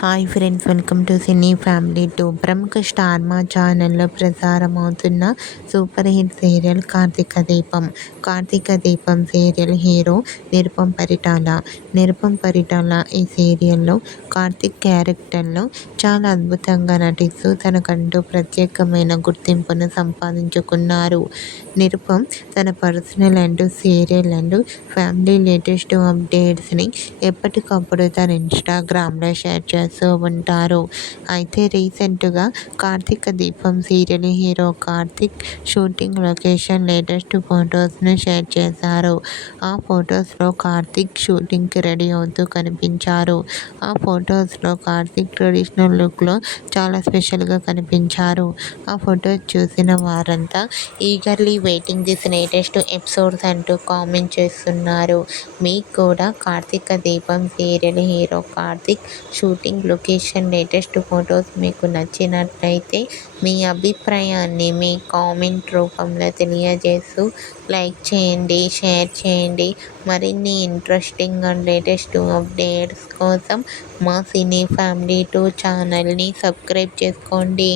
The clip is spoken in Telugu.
Hi friends, welcome to cine family two. ప్రముఖ స్టార్ మా ఛానల్లో ప్రసారం అవుతున్న సూపర్ హిట్ సీరియల్ కార్తీక దీపం. Karthika Deepam serial hero Nirupam Paritala. నిరుపమ్ పరిటాల ఈ సీరియల్లో కార్తీక్ క్యారెక్టర్లో చాలా అద్భుతంగా నటిస్తూ తనకంటూ ప్రత్యేకమైన గుర్తింపును సంపాదించుకున్నారు. నిరుపమ్ తన personal and serial and family latest అప్డేట్స్ని ఎప్పటికప్పుడు తన ఇన్స్టాగ్రామ్లో షేర్ చేస్తూ ఉంటారు. అయితే రీసెంట్గా Karthika Deepam serial hero Karthik shooting location latest ఫొటోస్ను షేర్ చేశారు. ఆ ఫొటోస్లో కార్తీక్ షూటింగ్కి రెడీ అవుతూ కనిపించారు. ఆ ఫొటోస్లో కార్తీక్ ట్రెడిషనల్ లుక్లో చాలా స్పెషల్గా కనిపించారు. ఆ ఫొటోస్ చూసిన వారంతా eagerly waiting this latest episodes అంటూ కామెంట్ చేస్తున్నారు. మీకు కూడా Karthika Deepam serial hero Karthik shooting location latest photos మీకు నచ్చినట్లయితే మీ అభిప్రాయాన్ని మీ కామెంట్ రూపంలో తెలియజేస్తూ లైక్ చేయండి, షేర్ చేయండి. మరిన్ని ఇంట్రెస్టింగ్ అండ్ లేటెస్ట్ అప్డేట్స్ కోసం మా సినీ ఫ్యామిలీ 2 ఛానల్ని సబ్స్క్రైబ్ చేసుకోండి.